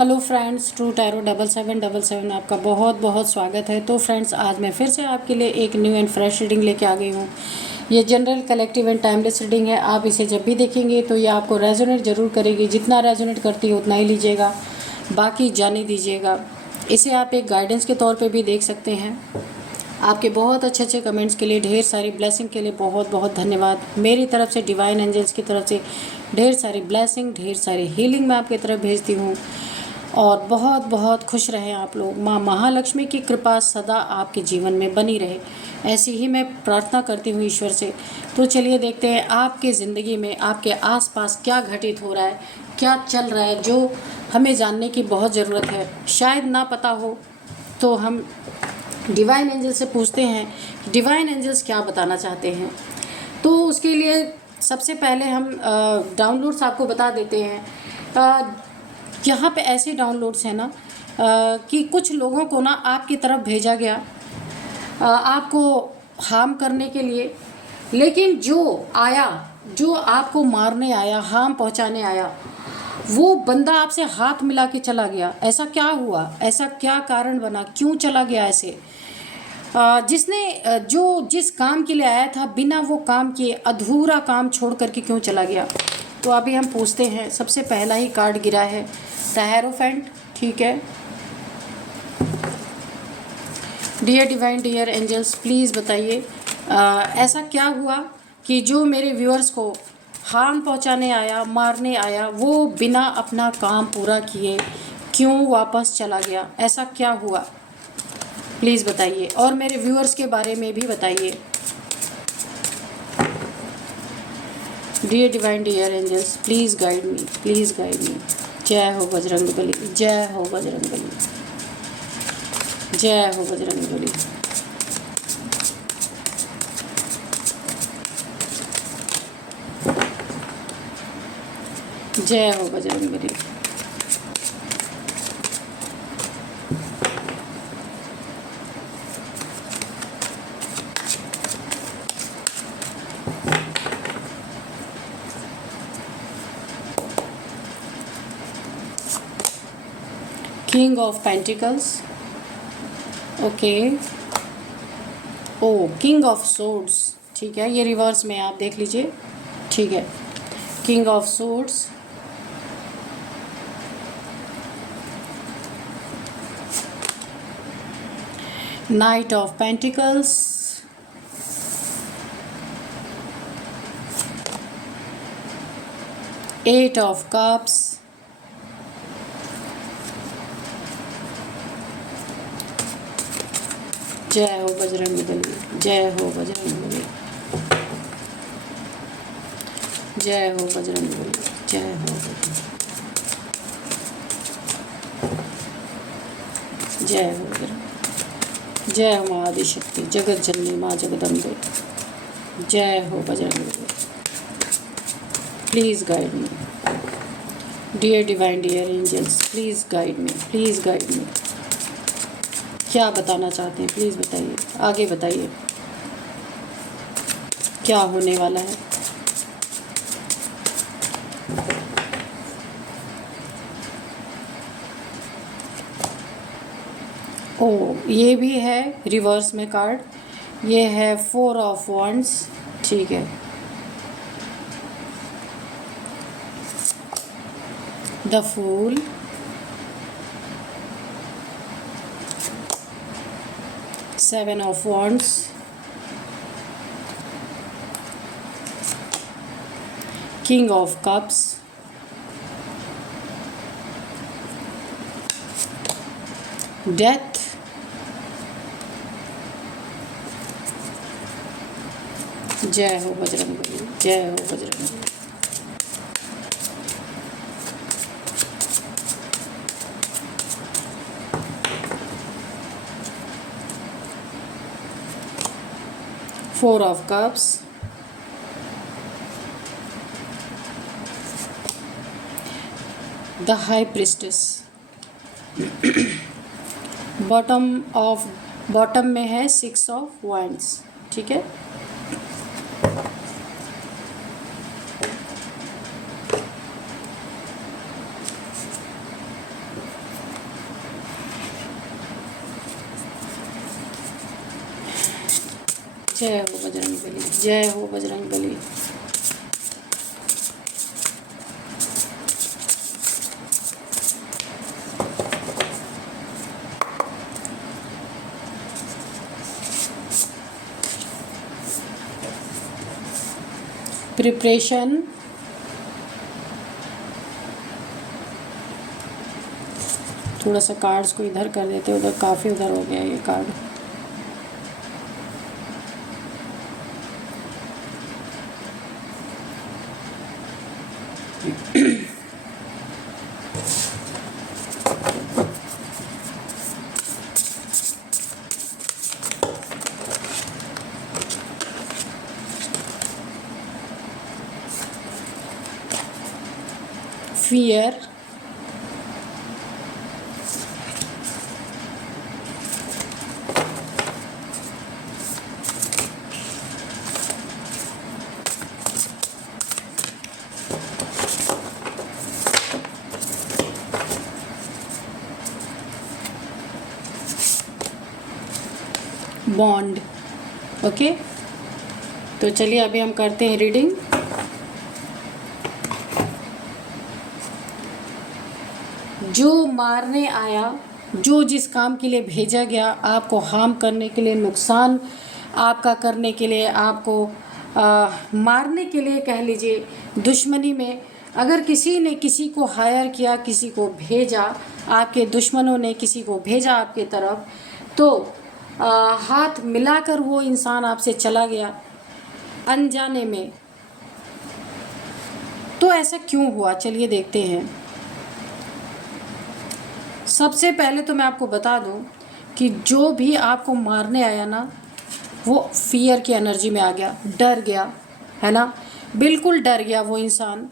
Hello friends, true tarot 7777 आपका बहुत बहुत स्वागत है। तो फ्रेंड्स, आज मैं फिर से आपके लिए एक न्यू एंड फ्रेश रीडिंग लेके आ गई हूँ। ये general, collective and timeless reading है। आप इसे जब भी देखेंगे तो ये आपको रेजोनेट ज़रूर करेगी। जितना रेजोनेट करती है उतना ही लीजिएगा, बाकी जाने दीजिएगा। इसे आप एक गाइडेंस के तौर पर भी देख सकते हैं। आपके बहुत अच्छे अच्छे कमेंट्स के लिए, ढेर सारी ब्लेसिंग के लिए बहुत बहुत धन्यवाद। मेरी तरफ से, डिवाइन एंजल्स की तरफ से ढेर सारी ब्लेसिंग, ढेर सारी हीलिंग मैं आपकी तरफ भेजती हूँ। और बहुत बहुत खुश रहें आप लोग। माँ महालक्ष्मी की कृपा सदा आपके जीवन में बनी रहे, ऐसी ही मैं प्रार्थना करती हूँ ईश्वर से। तो चलिए देखते हैं आपके ज़िंदगी में, आपके आसपास क्या घटित हो रहा है, क्या चल रहा है, जो हमें जानने की बहुत ज़रूरत है। शायद ना पता हो तो हम डिवाइन एंजल से पूछते हैं कि डिवाइन एंजल्स क्या बताना चाहते हैं। तो उसके लिए सबसे पहले हम डाउनलोड्स आपको बता देते हैं। यहाँ पे ऐसे डाउनलोड्स हैं ना कि कुछ लोगों को ना आपकी तरफ भेजा गया आपको हार्म करने के लिए, लेकिन जो आया, जो आपको मारने आया, हार्म पहुँचाने आया, वो बंदा आपसे हाथ मिला के चला गया। ऐसा क्या हुआ, ऐसा क्या कारण बना, क्यों चला गया ऐसे? जिसने जो जिस काम के लिए आया था, बिना वो काम किए अधूरा काम छोड़ करके क्यों चला गया? तो अभी हम पूछते हैं। सबसे पहला ही कार्ड गिरा है द हेरोफेंट। ठीक है, dear divine, dear angels, please बताइए ऐसा क्या हुआ कि जो मेरे व्यूअर्स को हार्म पहुंचाने आया, मारने आया, वो बिना अपना काम पूरा किए क्यों वापस चला गया? ऐसा क्या हुआ, प्लीज़ बताइए। और मेरे व्यूअर्स के बारे में भी बताइए। Dear divine, dear angels, please guide me, please guide me. जय हो बजरंगबली, जय हो बजरंगबली, जय हो बजरंगबली। जय हो Bajrangbali. King of pentacles, okay. Oh, king of swords, ठीक है, ये रिवर्स में आप देख लीजिए। ठीक है, king of swords, knight of pentacles, eight of cups, जय हो बजरंगबली, जय हो बजरंगबली, जय हो बजरंगबली, जय हो बजरंगबली, जय हो बजरंग, जय हो माँ आदिशक्ति, जगत जननी माँ जगदम्बे, जय हो Bajrangbali. Please guide me, dear divine, dear angels, please guide me, please guide me. क्या बताना चाहते हैं, प्लीज़ बताइए, आगे बताइए क्या होने वाला है। ओ, ये भी है रिवर्स में कार्ड, ये है 4 ऑफ वॉन्ड्स। ठीक है, the fool, seven of wands, king of cups, death, जय हो बजरंगबली, जय हो Bajrangbali. Four of cups, the high priestess. Bottom में है 6 ऑफ वांड्स। ठीक है, जय हो बजरंग बली, जय हो बजरंग बली। प्रिपरेशन, थोड़ा सा कार्ड्स को इधर कर देते, उधर काफ़ी उधर हो गया ये कार्ड। Fear, bond. ओके, तो चलिए अभी हम करते हैं रीडिंग। जो मारने आया, जो जिस काम के लिए भेजा गया, आपको हार्म करने के लिए, नुकसान आपका करने के लिए, आपको मारने के लिए कह लीजिए, दुश्मनी में अगर किसी ने किसी को हायर किया, किसी को भेजा, आपके दुश्मनों ने किसी को भेजा आपके तरफ, तो हाथ मिलाकर वो इंसान आपसे चला गया अनजाने में। तो ऐसा क्यों हुआ, चलिए देखते हैं। सबसे पहले तो मैं आपको बता दूं कि जो भी आपको मारने आया ना, वो फियर की एनर्जी में आ गया, डर गया, है ना, बिल्कुल डर गया वो इंसान।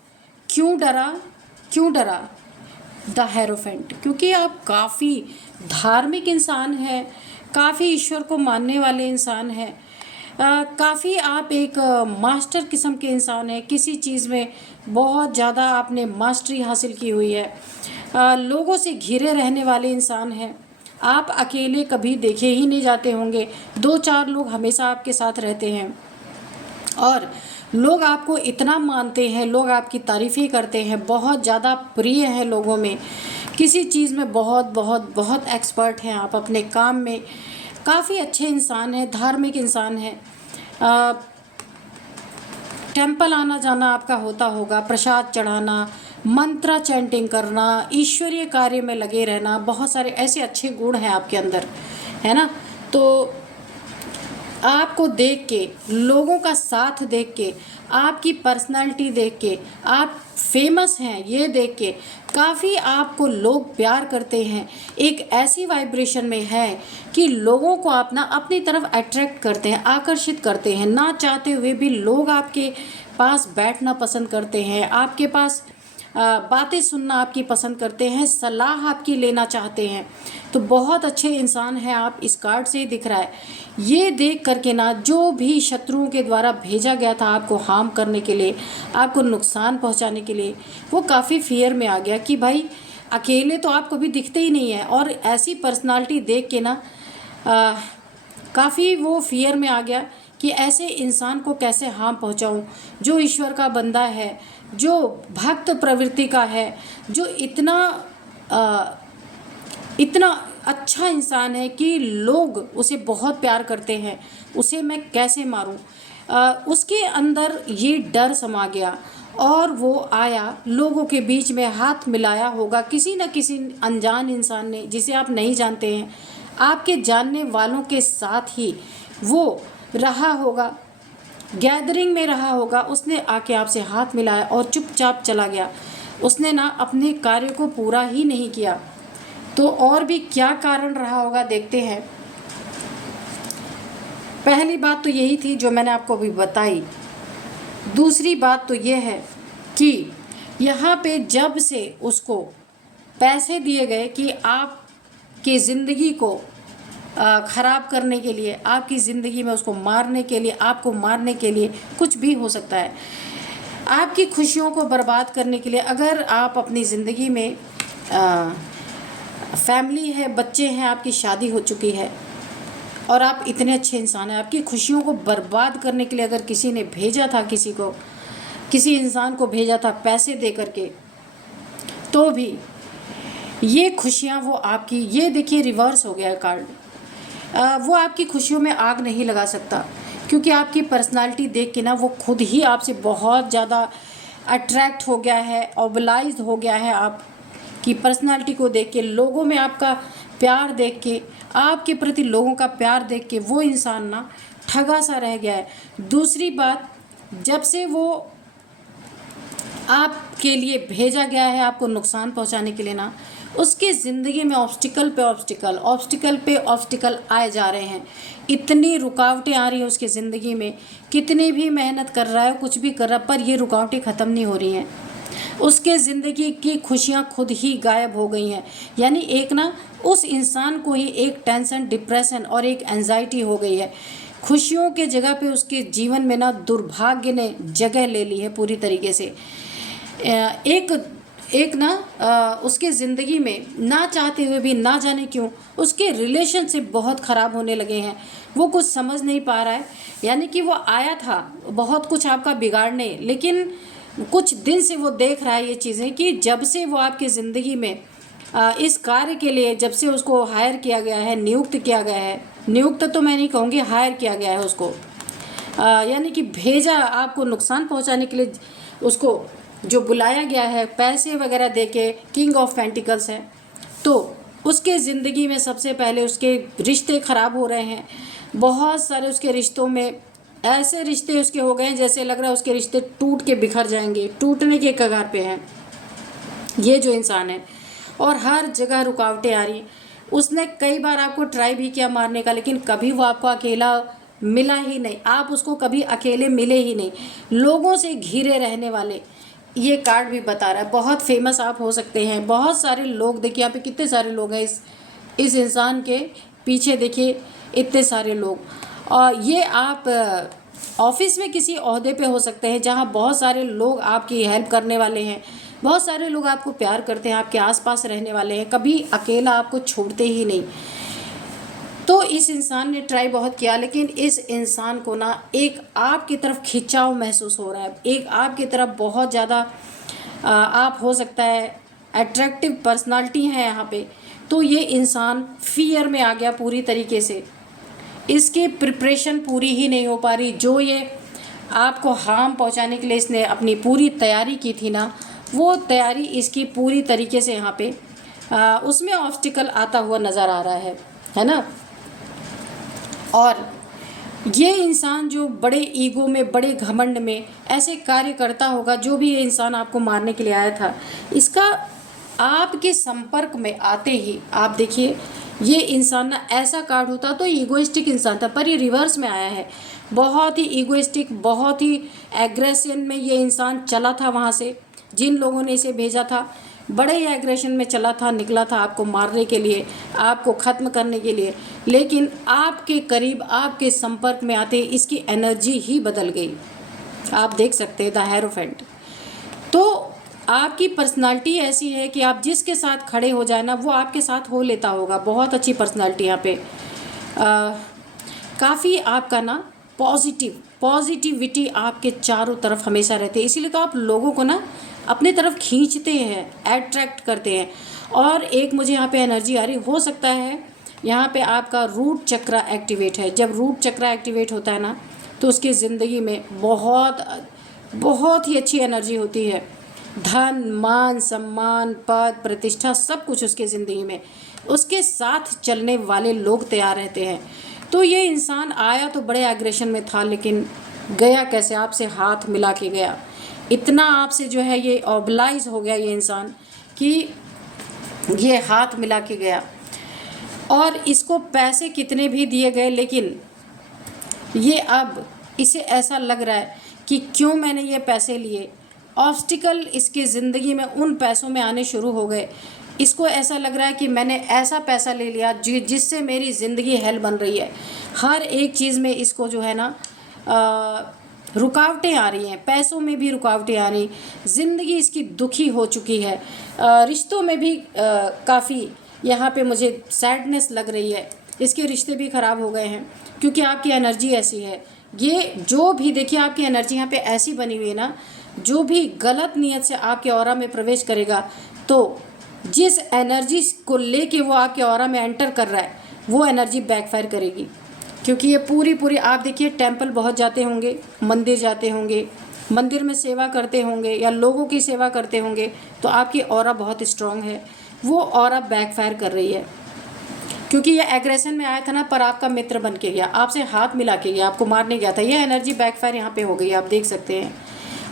क्यों डरा, क्यों डरा? द हेरोफेंट, क्योंकि आप काफ़ी धार्मिक इंसान हैं, काफ़ी ईश्वर को मानने वाले इंसान हैं, काफ़ी आप एक मास्टर किस्म के इंसान हैं, किसी चीज़ में बहुत ज़्यादा आपने मास्टरी हासिल की हुई है, लोगों से घिरे रहने वाले इंसान हैं। आप अकेले कभी देखे ही नहीं जाते होंगे, 2-4 लोग हमेशा आपके साथ रहते हैं और लोग आपको इतना मानते हैं, लोग आपकी तारीफ़ें करते हैं, बहुत ज़्यादा प्रिय हैं लोगों में, किसी चीज़ में बहुत बहुत बहुत एक्सपर्ट हैं आप अपने काम में, काफ़ी अच्छे इंसान हैं, धार्मिक इंसान हैं। टेंपल आना जाना आपका होता होगा, प्रसाद चढ़ाना, मंत्र चैंटिंग करना, ईश्वरीय कार्य में लगे रहना, बहुत सारे ऐसे अच्छे गुण हैं आपके अंदर, है ना। तो आपको देख के, लोगों का साथ देख के, आपकी पर्सनालिटी देख के, आप फेमस हैं ये देख के काफ़ी आपको लोग प्यार करते हैं। एक ऐसी वाइब्रेशन में है कि लोगों को आप ना अपनी तरफ अट्रैक्ट करते हैं, आकर्षित करते हैं, ना चाहते हुए भी लोग आपके पास बैठना पसंद करते हैं, आपके पास बातें सुनना आपकी पसंद करते हैं, सलाह आपकी लेना चाहते हैं। तो बहुत अच्छे इंसान हैं आप, इस कार्ड से ही दिख रहा है। ये देख करके ना, जो भी शत्रुओं के द्वारा भेजा गया था आपको हार्म करने के लिए, आपको नुकसान पहुंचाने के लिए, वो काफ़ी फियर में आ गया कि भाई अकेले तो आप कभी दिखते ही नहीं है। और ऐसी पर्सनालिटी देख के ना काफ़ी वो फियर में आ गया कि ऐसे इंसान को कैसे हार्म पहुंचाऊं, जो ईश्वर का बंदा है, जो भक्त प्रवृत्ति का है, जो इतना अच्छा इंसान है कि लोग उसे बहुत प्यार करते हैं, उसे मैं कैसे मारूं। उसके अंदर ये डर समा गया और वो आया, लोगों के बीच में हाथ मिलाया होगा किसी न किसी अनजान इंसान ने, जिसे आप नहीं जानते हैं, आपके जानने वालों के साथ ही वो रहा होगा, गैदरिंग में रहा होगा, उसने आके आपसे हाथ मिलाया और चुपचाप चला गया। उसने ना अपने कार्य को पूरा ही नहीं किया। तो और भी क्या कारण रहा होगा, देखते हैं। पहली बात तो यही थी जो मैंने आपको अभी बताई। दूसरी बात तो ये है कि यहाँ पे जब से उसको पैसे दिए गए कि आपकी ज़िंदगी को ख़राब करने के लिए, आपकी ज़िंदगी में उसको मारने के लिए, आपको मारने के लिए, कुछ भी हो सकता है, आपकी खुशियों को बर्बाद करने के लिए। अगर आप अपनी ज़िंदगी में फैमिली है, बच्चे हैं, आपकी शादी हो चुकी है, और आप इतने अच्छे इंसान हैं। आपकी खुशियों को बर्बाद करने के लिए अगर किसी ने भेजा था, किसी इंसान को भेजा था पैसे दे करके, तो भी ये खुशियाँ वो आपकी, ये देखिए रिवर्स हो गया है कार्ड। वो आपकी खुशियों में आग नहीं लगा सकता, क्योंकि आपकी पर्सनालिटी देख के ना वो खुद ही आपसे बहुत ज़्यादा अट्रैक्ट हो गया है, ऑबलाइज हो गया है। आपकी पर्सनालिटी को देख के, लोगों में आपका प्यार देख के, आपके प्रति लोगों का प्यार देख के वो इंसान ना ठगा सा रह गया है। दूसरी बात, जब से वो आपके लिए भेजा गया है आपको नुकसान पहुंचाने के लिए ना, उसकी ज़िंदगी में ऑब्स्टिकल पे ऑब्स्टिकल आए जा रहे हैं। इतनी रुकावटें आ रही हैं उसकी ज़िंदगी में, कितनी भी मेहनत कर रहा है, कुछ भी कर रहा है, पर ये रुकावटें ख़त्म नहीं हो रही हैं। उसके ज़िंदगी की खुशियाँ खुद ही गायब हो गई हैं। यानी एक ना उस इंसान को ही एक टेंशन, डिप्रेशन और एक एंजाइटी हो गई है। खुशियों के जगह पे उसके जीवन में ना दुर्भाग्य ने जगह ले ली है पूरी तरीके से। एक ना उसके ज़िंदगी में ना चाहते हुए भी, ना जाने क्यों, उसके रिलेशनशिप बहुत ख़राब होने लगे हैं। वो कुछ समझ नहीं पा रहा है। यानी कि वो आया था बहुत कुछ आपका बिगाड़ने, लेकिन कुछ दिन से वो देख रहा है ये चीज़ें कि जब से वो आपकी ज़िंदगी में इस कार्य के लिए, जब से उसको हायर किया गया है, नियुक्त किया गया है, नियुक्त तो मैं नहीं कहूँगी, हायर किया गया है उसको, यानी कि भेजा आपको नुकसान पहुँचाने के लिए, उसको जो बुलाया गया है पैसे वगैरह देके, किंग ऑफ पेंटिकल्स है, तो उसके ज़िंदगी में सबसे पहले उसके रिश्ते ख़राब हो रहे हैं। बहुत सारे उसके रिश्तों में ऐसे रिश्ते उसके हो गए हैं जैसे लग रहा है उसके रिश्ते टूट के बिखर जाएंगे, टूटने के कगार पे हैं ये जो इंसान है। और हर जगह रुकावटें आ रही। उसने कई बार आपको ट्राई भी किया मारने का, लेकिन कभी वो आपको अकेला मिला ही नहीं, आप उसको कभी अकेले मिले ही नहीं। लोगों से घिरे रहने वाले, ये कार्ड भी बता रहा है। बहुत फेमस आप हो सकते हैं, बहुत सारे लोग, देखिए यहाँ पे कितने सारे लोग हैं इस इंसान के पीछे, देखिए इतने सारे लोग। और ये आप ऑफिस में किसी ओहदे पे हो सकते हैं जहाँ बहुत सारे लोग आपकी हेल्प करने वाले हैं, बहुत सारे लोग आपको प्यार करते हैं, आपके आसपास रहने वाले हैं, कभी अकेला आपको छोड़ते ही नहीं। तो इस इंसान ने ट्राई बहुत किया, लेकिन इस इंसान को ना एक आपकी तरफ खिंचाव महसूस हो रहा है, एक आपकी तरफ बहुत ज़्यादा आप हो सकता है अट्रैक्टिव पर्सनालिटी है यहाँ पे। तो ये इंसान फियर में आ गया पूरी तरीके से। इसकी प्रिपरेशन पूरी ही नहीं हो पा रही। जो ये आपको हार्म पहुँचाने के लिए इसने अपनी पूरी तैयारी की थी ना, वो तैयारी इसकी पूरी तरीके से यहाँ पे उसमें ऑब्स्टिकल आता हुआ नज़र आ रहा है ना। और ये इंसान जो बड़े ईगो में, बड़े घमंड में ऐसे कार्य करता होगा, जो भी ये इंसान आपको मारने के लिए आया था, इसका आपके संपर्क में आते ही आप देखिए ये इंसान ना, ऐसा कार्ड होता तो ईगोइस्टिक इंसान था, पर ये रिवर्स में आया है। बहुत ही ईगोइस्टिक, बहुत ही एग्रेशन में ये इंसान चला था वहाँ से, जिन लोगों ने इसे भेजा था बड़े ही एग्रेशन में चला था, निकला था आपको मारने के लिए, आपको ख़त्म करने के लिए। लेकिन आपके करीब, आपके संपर्क में आते इसकी एनर्जी ही बदल गई। आप देख सकते हैं द हेरोफेंट। तो आपकी पर्सनालिटी ऐसी है कि आप जिसके साथ खड़े हो जाए ना, वो आपके साथ हो लेता होगा। बहुत अच्छी पर्सनालिटी यहाँ पे, काफ़ी आपका ना पॉजिटिविटी आपके चारों तरफ हमेशा रहती है। इसीलिए तो आप लोगों को ना अपनी तरफ खींचते हैं, अट्रैक्ट करते हैं। और एक मुझे यहाँ पे एनर्जी आ रही, हो सकता है यहाँ पे आपका रूट चक्रा एक्टिवेट है। जब रूट चक्रा एक्टिवेट होता है ना, तो उसकी ज़िंदगी में बहुत ही अच्छी एनर्जी होती है। धन, मान, सम्मान, पद, प्रतिष्ठा, सब कुछ उसके ज़िंदगी में, उसके साथ चलने वाले लोग तैयार रहते हैं। तो ये इंसान आया तो बड़े एग्रेशन में था, लेकिन गया कैसे? आपसे हाथ मिला के गया। इतना आपसे जो है ये ऑबलाइज हो गया ये इंसान कि ये हाथ मिला के गया। और इसको पैसे कितने भी दिए गए, लेकिन ये अब इसे ऐसा लग रहा है कि क्यों मैंने ये पैसे लिए। ऑब्स्टिकल इसकी ज़िंदगी में उन पैसों में आने शुरू हो गए। इसको ऐसा लग रहा है कि मैंने ऐसा पैसा ले लिया जिससे मेरी ज़िंदगी हेल बन रही है। हर एक चीज़ में इसको जो है ना रुकावटें आ रही हैं, पैसों में भी रुकावटें आ रही, ज़िंदगी इसकी दुखी हो चुकी है। रिश्तों में भी काफ़ी यहाँ पे मुझे सैडनेस लग रही है। इसके रिश्ते भी ख़राब हो गए हैं, क्योंकि आपकी एनर्जी ऐसी है। ये जो भी देखिए आपकी एनर्जी यहाँ पे ऐसी बनी हुई है ना, जो भी गलत नीयत से आपके ऑरा में प्रवेश करेगा, तो जिस एनर्जी को लेके वो आपके ऑरा में एंटर कर रहा है, वो एनर्जी बैकफायर करेगी। क्योंकि ये पूरी आप देखिए टेंपल बहुत जाते होंगे, मंदिर जाते होंगे, मंदिर में सेवा करते होंगे या लोगों की सेवा करते होंगे, तो आपकी ऑरा बहुत स्ट्रांग है। वो ऑरा बैकफायर कर रही है, क्योंकि ये एग्रेशन में आया था ना, पर आपका मित्र बन के गया, आपसे हाथ मिला के गया, आपको मारने गया था। ये एनर्जी बैकफायर यहाँ पे हो गई, आप देख सकते हैं।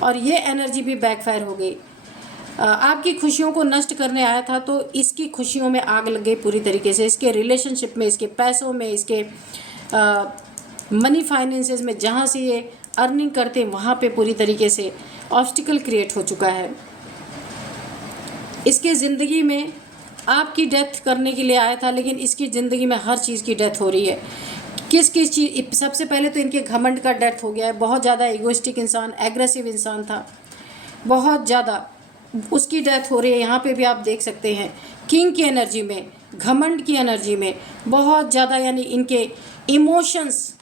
और ये एनर्जी भी बैकफायर हो गई। आपकी खुशियों को नष्ट करने आया था, तो इसकी खुशियों में आग लग गई पूरी तरीके से। इसके रिलेशनशिप में, इसके पैसों में, इसके मनी फाइनेंसेस में, जहाँ से ये अर्निंग करते हैं वहाँ पे पूरी तरीके से ऑब्स्टिकल क्रिएट हो चुका है। इसके ज़िंदगी में आपकी डेथ करने के लिए आया था, लेकिन इसकी ज़िंदगी में हर चीज़ की डेथ हो रही है। किस चीज़, सबसे पहले तो इनके घमंड का डेथ हो गया है। बहुत ज़्यादा इगोइस्टिक इंसान, एग्रेसिव इंसान था, बहुत ज़्यादा, उसकी डेथ हो रही है। यहाँ पे भी आप देख सकते हैं किंग की एनर्जी में, घमंड की एनर्जी में बहुत ज़्यादा, यानी इनके इमोशंस,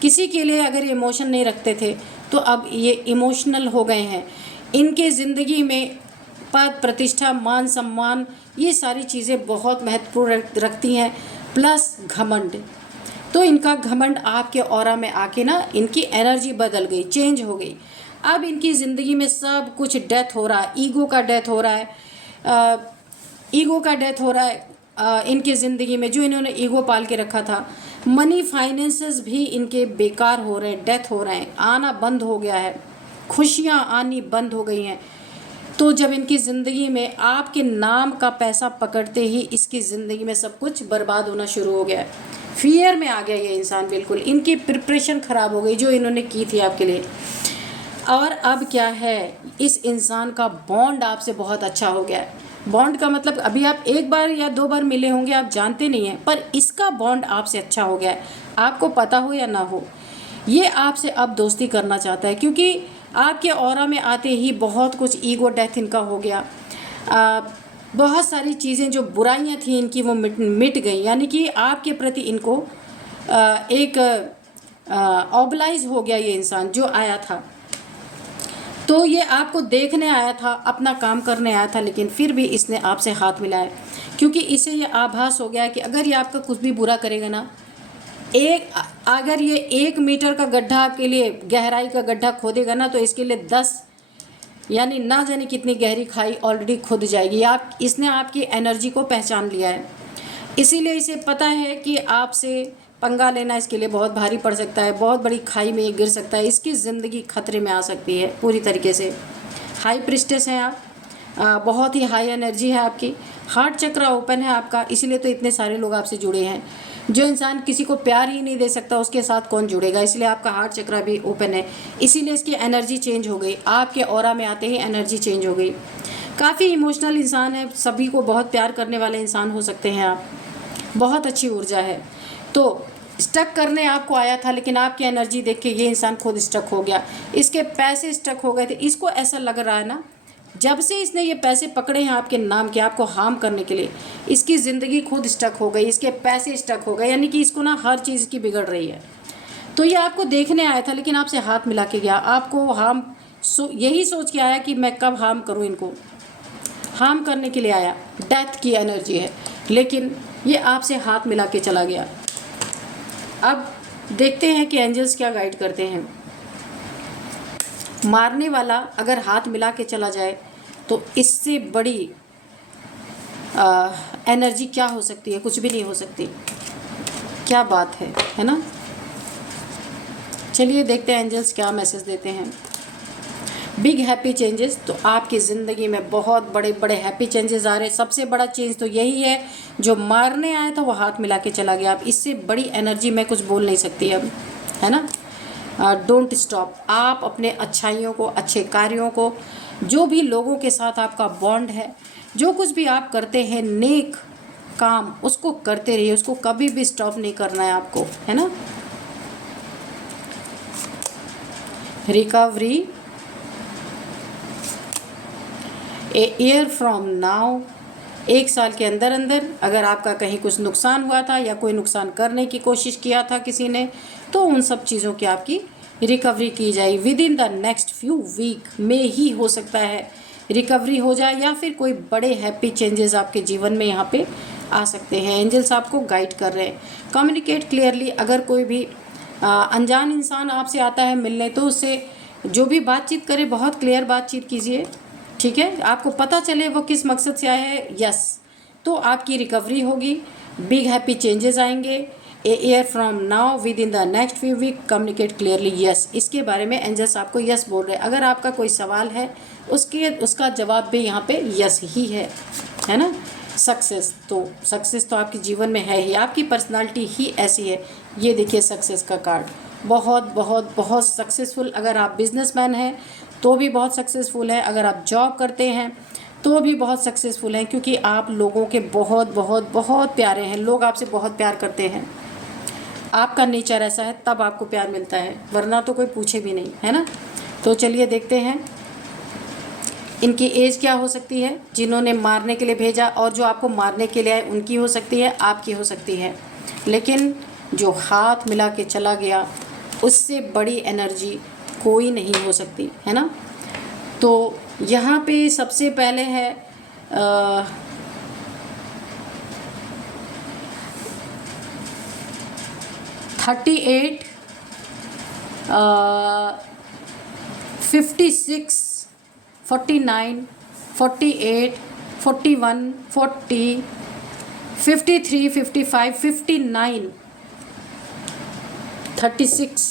किसी के लिए अगर इमोशन नहीं रखते थे तो अब ये इमोशनल हो गए हैं। इनके ज़िंदगी में पद, प्रतिष्ठा, मान सम्मान, ये सारी चीज़ें बहुत महत्वपूर्ण रखती हैं, प्लस घमंड। तो इनका घमंड आपके ऑरा में आके ना, इनकी एनर्जी बदल गई, चेंज हो गई। अब इनकी ज़िंदगी में सब कुछ डेथ हो रहा है, ईगो का डेथ हो रहा है, ईगो का डेथ हो रहा है इनकी ज़िंदगी में, जो इन्होंने ईगो पाल के रखा था। मनी फाइनेंसेस भी इनके बेकार हो रहे हैं, डेथ हो रहे हैं, आना बंद हो गया है, खुशियाँ आनी बंद हो गई हैं। तो जब इनकी ज़िंदगी में आपके नाम का पैसा पकड़ते ही इसकी ज़िंदगी में सब कुछ बर्बाद होना शुरू हो गया है। फियर में आ गया ये इंसान, बिल्कुल इनकी प्रिपरेशन ख़राब हो गई जो इन्होंने की थी आपके लिए। और अब क्या है, इस इंसान का बॉन्ड आपसे बहुत अच्छा हो गया है। बॉन्ड का मतलब, अभी आप एक बार या दो बार मिले होंगे, आप जानते नहीं हैं, पर इसका बॉन्ड आपसे अच्छा हो गया है, आपको पता हो या ना हो। ये आपसे अब दोस्ती करना चाहता है, क्योंकि आपके ऑरा में आते ही बहुत कुछ ईगो डेथ इनका हो गया। बहुत सारी चीज़ें जो बुराइयां थी इनकी वो मिट गई, यानी कि आपके प्रति इनको एक ऑबलाइज हो गया ये इंसान जो आया था। तो ये आपको देखने आया था, अपना काम करने आया था, लेकिन फिर भी इसने आपसे हाथ मिलाया, क्योंकि इसे ये आभास हो गया कि अगर ये आपका कुछ भी बुरा करेगा ना, अगर ये 1 मीटर का गड्ढा आपके लिए, गहराई का गड्ढा खोदेगा ना, तो इसके लिए 10 यानी ना जाने कितनी गहरी खाई ऑलरेडी खुद जाएगी। इसने आपकी एनर्जी को पहचान लिया है, इसीलिए इसे पता है कि आपसे पंगा लेना इसके लिए बहुत भारी पड़ सकता है, बहुत बड़ी खाई में ये गिर सकता है, इसकी ज़िंदगी खतरे में आ सकती है पूरी तरीके से। हाई प्रिस्टेस हैं आप, बहुत ही हाई एनर्जी है आपकी, हार्ट चक्र ओपन है आपका, इसीलिए तो इतने सारे लोग आपसे जुड़े हैं। जो इंसान किसी को प्यार ही नहीं दे सकता उसके साथ कौन जुड़ेगा, इसलिए आपका हार्ट चक्र भी ओपन है, इसीलिए इसकी एनर्जी चेंज हो गई। आपके ऑरा में आते ही एनर्जी चेंज हो गई। काफ़ी इमोशनल इंसान है, सभी को बहुत प्यार करने वाले इंसान हो सकते हैं आप, बहुत अच्छी ऊर्जा है। तो स्टक करने आपको आया था, लेकिन आपकी एनर्जी देख के ये इंसान खुद स्टक हो गया, इसके पैसे स्टक हो गए थे। इसको ऐसा लग रहा है ना, जब से इसने ये पैसे पकड़े हैं आपके नाम के, आपको हार्म करने के लिए, इसकी ज़िंदगी खुद स्टक हो गई, इसके पैसे स्टक हो गए, यानी कि इसको ना हर चीज़ की बिगड़ रही है। तो ये आपको देखने आया था, लेकिन आपसे हाथ मिला के गया, आपको हार्म यही सोच के आया कि मैं कब हार्म करूँ इनको, हार्म करने के लिए आया, डेथ की एनर्जी है, लेकिन ये आपसे हाथ मिला के चला गया। अब देखते हैं कि एंजल्स क्या गाइड करते हैं। मारने वाला अगर हाथ मिला के चला जाए तो इससे बड़ी एनर्जी क्या हो सकती है, कुछ भी नहीं हो सकती। क्या बात है ना। चलिए देखते हैं एंजल्स क्या मैसेज देते हैं। बिग हैप्पी चेंजेस, तो आपकी ज़िंदगी में बहुत बड़े बड़े हैप्पी चेंजेस आ रहे हैं। सबसे बड़ा चेंज तो यही है, जो मारने आया था वो हाथ मिला के चला गया। अब इससे बड़ी एनर्जी मैं कुछ बोल नहीं सकती अब, है ना। डोंट स्टॉप, आप अपने अच्छाइयों को, अच्छे कार्यों को, जो भी लोगों के साथ आपका बॉन्ड है, जो कुछ भी आप करते हैं नेक काम, उसको करते रहिए, उसको कभी भी स्टॉप नहीं करना है आपको, है ना। Recovery, a year from now 1 साल के अंदर अंदर अगर आपका कहीं कुछ नुकसान हुआ था या कोई नुकसान करने की कोशिश किया था किसी ने, तो उन सब चीज़ों की आपकी रिकवरी की जाए। Within the next few week में ही हो सकता है रिकवरी हो जाए, या फिर कोई बड़े हैप्पी चेंजेस आपके जीवन में यहाँ पे आ सकते हैं। एंजल्स आपको गाइड कर रहे हैं। Communicate clearly. अगर कोई भी अनजान इंसान आपसे आता है मिलने, तो उससे जो भी बातचीत करे बहुत क्लियर बातचीत कीजिए, ठीक है। आपको पता चले वो किस मकसद से आया है, यस, तो आपकी रिकवरी होगी। बिग हैप्पी चेंजेस आएंगे। A year from now within the next few week communicate clearly, yes. इसके बारे में एंजल्स आपको यस बोल रहे हैं। अगर आपका कोई सवाल है उसका जवाब भी यहाँ पे यस ही है ना। सक्सेस तो आपके जीवन में है ही, आपकी पर्सनालिटी ही ऐसी है। ये देखिए सक्सेस का कार्ड, बहुत बहुत बहुत सक्सेसफुल। अगर आप बिजनेसमैन हैं तो भी बहुत सक्सेसफुल है, अगर आप जॉब करते हैं तो भी बहुत सक्सेसफुल हैं, क्योंकि आप लोगों के बहुत बहुत बहुत प्यारे हैं। लोग आपसे बहुत प्यार करते हैं। आपका नेचर ऐसा है, तब आपको प्यार मिलता है, वरना तो कोई पूछे भी नहीं, है ना। तो चलिए देखते हैं इनकी एज क्या हो सकती है, जिन्होंने मारने के लिए भेजा, और जो आपको मारने के लिए आए उनकी हो सकती है, आपकी हो सकती है। लेकिन जो हाथ मिला के चला गया, उससे बड़ी एनर्जी कोई नहीं हो सकती, है ना। तो यहाँ पे सबसे पहले है 38, 56, 49, 48, 41, 40, 53, 55, 59, 36।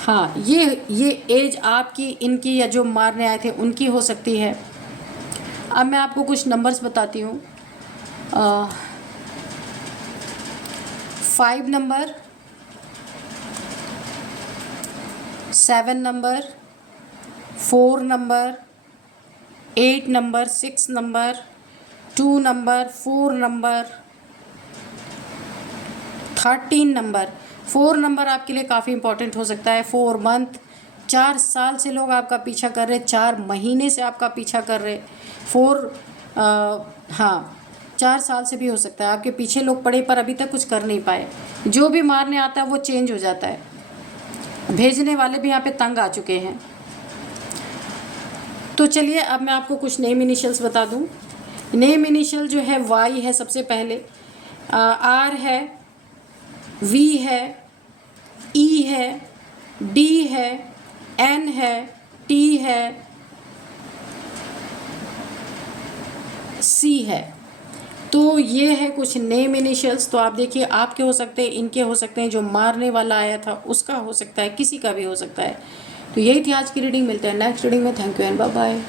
हाँ, ये एज आपकी, इनकी, या जो मारने आए थे उनकी हो सकती है। अब मैं आपको कुछ नंबर्स बताती हूँ। 5 number, 7 number, 4 number, 8 number, 6 number, 2 number, 4 number, 13 number. 4 number आपके लिए काफ़ी इंपॉर्टेंट हो सकता है। 4 मंथ, 4 साल से लोग आपका पीछा कर रहे, 4 महीने से आपका पीछा कर रहे। 4 हाँ, 4 साल से भी हो सकता है आपके पीछे लोग पड़े, पर अभी तक कुछ कर नहीं पाए। जो भी मारने आता है वो चेंज हो जाता है। भेजने वाले भी यहाँ पे तंग आ चुके हैं। तो चलिए अब मैं आपको कुछ नेम इनिशियल्स बता दूँ। नेम इनिशियल जो है वाई है सबसे पहले, आर है, वी है, ई है, डी है, एन है, टी है, सी है। तो ये है कुछ नेम इनिशियल्स। तो आप देखिए, आपके हो सकते हैं, इनके हो सकते हैं, जो मारने वाला आया था उसका हो सकता है, किसी का भी हो सकता है। तो यही थी आज की रीडिंग। मिलते हैं नेक्स्ट रीडिंग में। Thank you and bye bye.